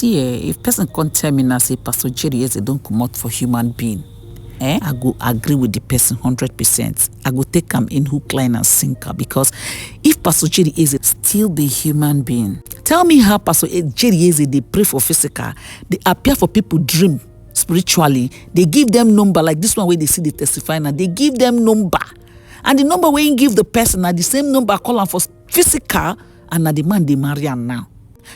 See, if person can't tell me now, say Pastor Jerry, yes, they don't come out for human being. I go agree with the person 100%. I go take him in hook, line, and sinker, because if Pastor Jerry is still the human being, tell me how Pastor Jerry is they pray for physical, they appear for people dream spiritually, they give them number like this one where they see the testify now, they give them number, and the number where you give the person are the same number call for physical, and now the man they marry now.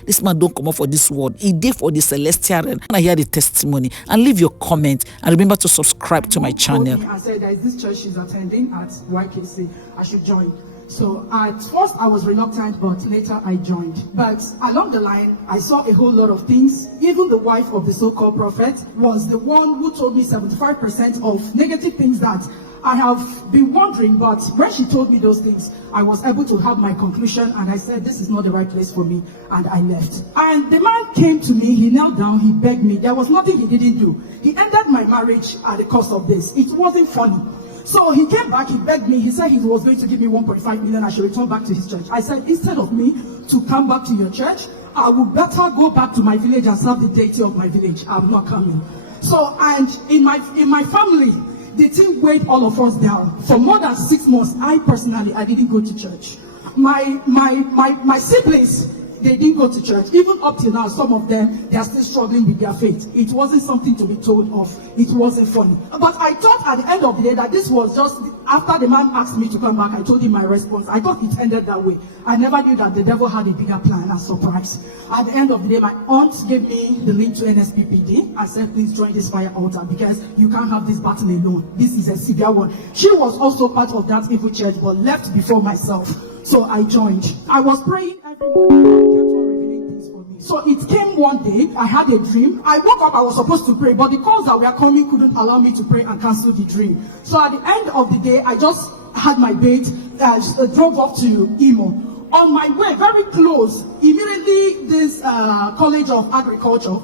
This man don't come up for this world. He did for the celestial realm. And I hear the testimony. And leave your comment. And remember to subscribe to my channel. I said there is this church she's attending at YKC. I should join. So at first I was reluctant, but later I joined. But along the line, I saw a whole lot of things. Even the wife of the so-called prophet was the one who told me 75% of negative things that I have been wondering, but when she told me those things, I was able to have my conclusion, and I said, this is not the right place for me, and I left. And the man came to me, he knelt down, he begged me. There was nothing he didn't do. He ended my marriage at the cost of this. It wasn't funny. So he came back, he begged me, he said he was going to give me 1.5 million, I should return back to his church. I said, instead of me to come back to your church, I would better go back to my village and serve the deity of my village. I'm not coming. So, and in my family, the thing weighed all of us down. For more than 6 months, I didn't go to church. My siblings, they didn't go to church. Even up till now, some of them, they are still struggling with their faith. It wasn't something to be told of. It wasn't funny. But I thought at the end of the day that this was just, after the man asked me to come back, I told him my response. I thought it ended that way. I never knew that the devil had a bigger plan as surprise. At the end of the day, my aunt gave me the link to NSPPD. I said, please join this fire altar because you can't have this battle alone. This is a severe one. She was also part of that evil church, but left before myself. So I joined. I was praying every morning. So it came one day, I had a dream. I woke up, I was supposed to pray, but the calls that were coming couldn't allow me to pray and cancel the dream. So at the end of the day, I just had my bait, drove off to Imo. On my way, very close, immediately this College of Agriculture,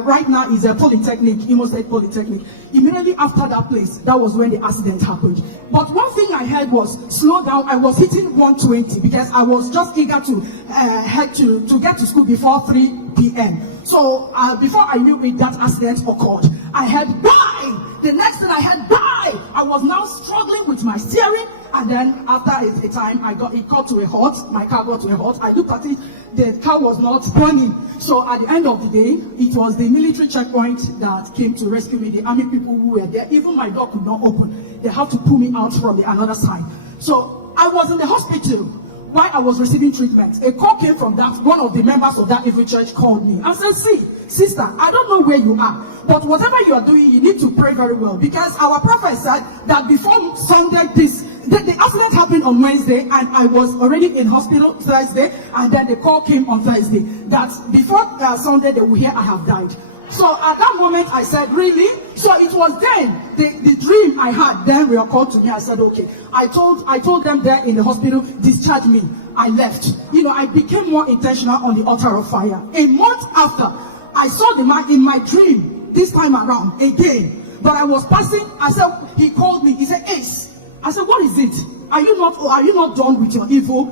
right now is a polytechnic, Imo State Polytechnic. Immediately after that place, that was when the accident happened. But one thing I heard was, slow down. I was hitting 120 because I was just eager to head to get to school before 3 p.m. So before I knew it, that accident occurred. I had bye. The next thing I had bye. I was now struggling with my steering. And then after a time, it got to a halt. My car got to a halt. I looked at it. The car was not burning. So at the end of the day, it was the military checkpoint that came to rescue me. The army people who were there. Even my door could not open. They had to pull me out from the another side. So I was in the hospital while I was receiving treatment. A call came from that. One of the members of that evil church called me and said, see, sister, I don't know where you are, but whatever you are doing, you need to pray very well, because our prophet said that before Sunday, the accident happened on Wednesday, and I was already in hospital Thursday, and then the call came on Thursday that before Sunday they will hear I have died. So at that moment I said, really? So it was then the dream I had then recalled to me. I said, okay. I told them there in the hospital, discharge me. I left. I became more intentional on the altar of fire. A month after, I saw the man in my dream this time around again. But I was passing. I said, he called me. He said, Ace. I said, what is it? Are you not done with your evil?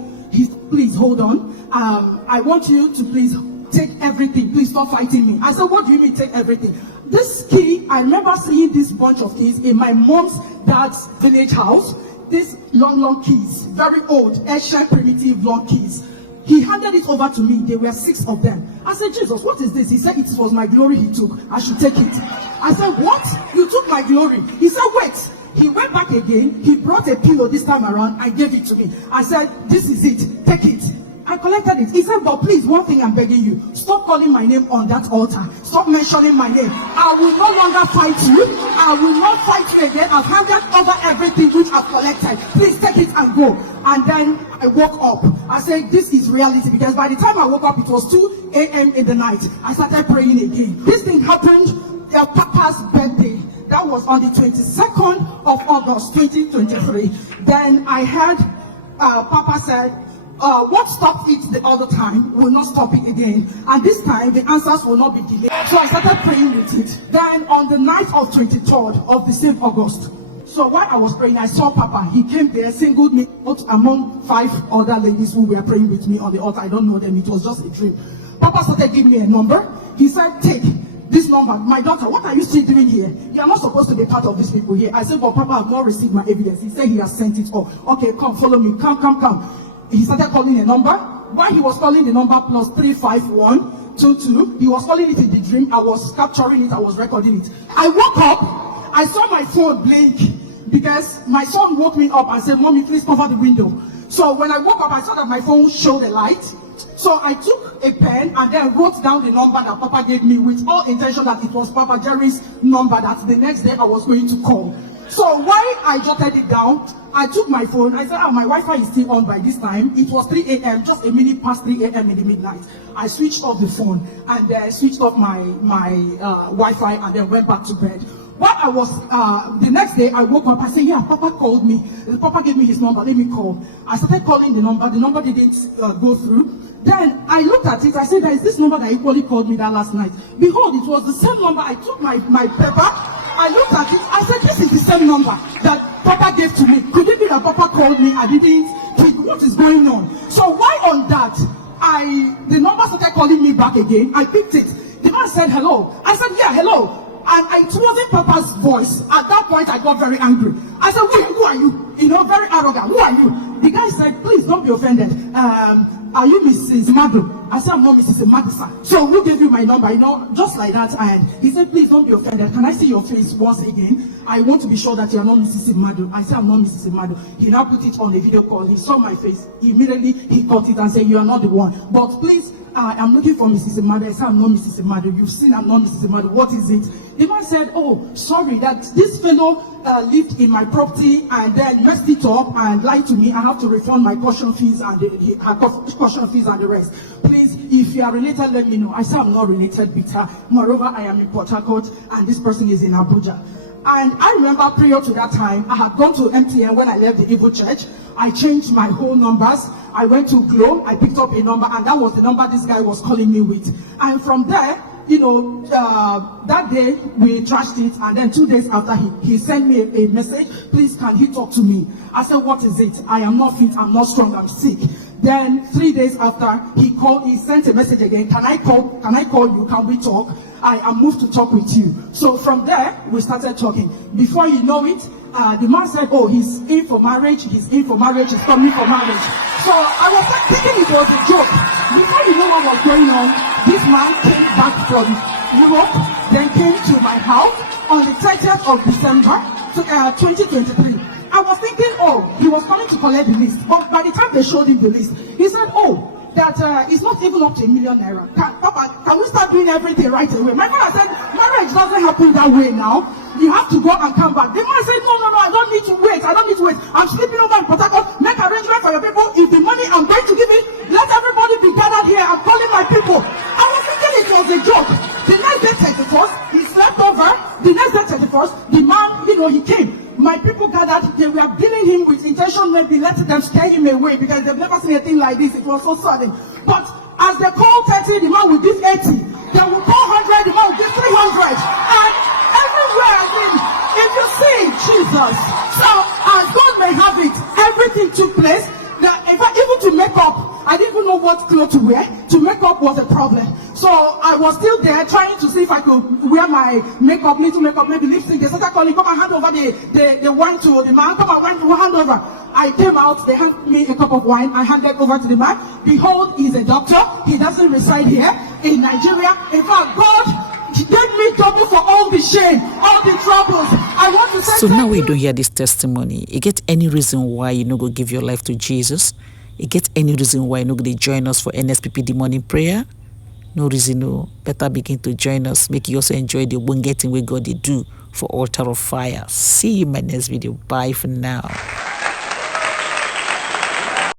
Please hold on. I want you to please take everything. Please stop fighting me. I said, what do you mean take everything? This key, I remember seeing this bunch of keys in my mom's dad's village house. These long keys, very old, ancient, primitive long keys. He handed it over to me. There were 6 of them. I said, Jesus, what is this? He said, it was my glory he took. I should take it. I said, what? You took my glory? He said, wait. He went back again. He brought a pillow this time around and gave it to me. I said, this is it. Take it. I collected it. He said, but please, one thing I'm begging you. Stop calling my name on that altar. Stop mentioning my name. I will no longer fight you. I will not fight you again. I've handed over everything which I've collected. Please take it and go. And then I woke up. I said, this is reality, because by the time I woke up, it was 2 a.m. in the night. I started praying again. This thing happened on Papa's birthday. That was on the 22nd of August, 2023. Then I heard Papa said, what stopped it the other time will not stop it again. And this time, the answers will not be delayed. So I started praying with it. Then on the night of 23rd of the same August, so while I was praying, I saw Papa. He came there, singled me out among 5 other ladies who were praying with me on the altar. I don't know them. It was just a dream. Papa started giving me a number. He said, take this number. My daughter, what are you still doing here? You are not supposed to be part of these people here. I said, but Papa, I've not received my evidence. He said he has sent it all. Okay, come, follow me. Come. He started calling a number. While he was calling the number plus 35122, he was calling it in the dream. I was capturing it. I was recording it. I woke up. I saw my phone blink because my son woke me up and said, Mommy, please cover the window. So when I woke up, I saw that my phone showed a light. So I took a pen and then wrote down the number that Papa gave me with all intention that it was Papa Jerry's number that the next day I was going to call. So while I jotted it down, I took my phone. I said, my Wi-Fi is still on by this time. It was 3 a.m., just a minute past 3 a.m. in the midnight. I switched off the phone and then switched off my Wi-Fi and then went back to bed. While I was, the next day I woke up, I said, yeah, Papa called me. Papa gave me his number, let me call. I started calling the number didn't go through. Then I looked at it, I said, there is this number that equally called me that last night. Behold, it was the same number. I took my paper, I looked at it, I said, this is the same number that Papa gave to me. Could it be that Papa called me, I didn't pick, what is going on? So why on that, the number started calling me back again, I picked it. The man said, hello. I said, yeah, hello. And it wasn't Papa's voice. At that point, I got very angry. I said, who are you? You know, very arrogant. Who are you? The guy said, please don't be offended. Are you Mrs. Madu? I said, I'm not Mrs. Madu, sir. So who gave you my number? You know, just like that. And he said, please don't be offended. Can I see your face once again? I want to be sure that you are not Mrs. Madu. I said, I'm not Mrs. Madu. He now put it on the video call. He saw my face. Immediately, he caught it and said, you are not the one. But please, I'm looking for Mrs. Madu. I said, I'm not Mrs. Madu. You've seen I'm not Mrs. Madu. What is it? The man said, oh, sorry, that this fellow lived in my property and then messed it up and lied to me. I have to refund my caution fees and the rest. Please, if you are related, let me know. I said, I'm not related with her. Moreover, I am in Port Harcourt and this person is in Abuja. And I remember prior to that time, I had gone to MTN when I left the evil church. I changed my whole numbers. I went to Glow. I picked up a number and that was the number this guy was calling me with. And from there, you know, that day we trashed it, and then 2 days after he sent me a message, please can he talk to me? I said, what is it? I am not fit, I'm not strong, I'm sick. Then 3 days after he sent a message again, can I call you, can we talk? I am moved to talk with you. So from there, we started talking. Before you know it, the man said, oh, he's in for marriage, he's coming for marriage. So I was thinking it was a joke. Before you know what was going on, this man came back from Europe, then came to my house on the 30th of December 2023. I was thinking, oh, he was coming to collect the list. But by the time they showed him the list, he said, oh, that it's not even up to ₦1 million. Papa, can we start doing everything right away? My father said, marriage doesn't happen that way now. You have to go and come back. The man said, no, I don't need to wait. I'm sleeping over in Port Harcourt. Make arrangement for your people. If the money I'm going to give it, let everybody be gathered here. I'm calling my people. I was thinking it was a joke. The next day 31st, he slept over. The next day 31st, the man, he came. My people gathered, they were dealing him with intention, maybe letting them scare him away because they've never seen a thing like this. It was so sudden. But as they call 30, the man will give 80. They will call 100, the man will give 300. And everywhere, I mean, if you see Jesus, so as God may have it, everything took place. That in fact, even to make up, I didn't even know what clothes to wear. To make up was a problem. So I was still there trying to see if I could wear my makeup, little makeup, maybe lipstick. They started calling, come and hand over the wine to the man. Come and hand over. I came out, they handed me a cup of wine. I handed over to the man. Behold, he's a doctor. He doesn't reside here in Nigeria. In fact, God gave me double for all the shame, all the troubles. I want to say so now we don't hear this testimony. You get any reason why you no go give your life to Jesus? You get any reason why you no go join us for NSPPD morning prayer? No reason, no. Better begin to join us. Make you also enjoy the one getting where God they do for altar of fire. See you in my next video. Bye for now.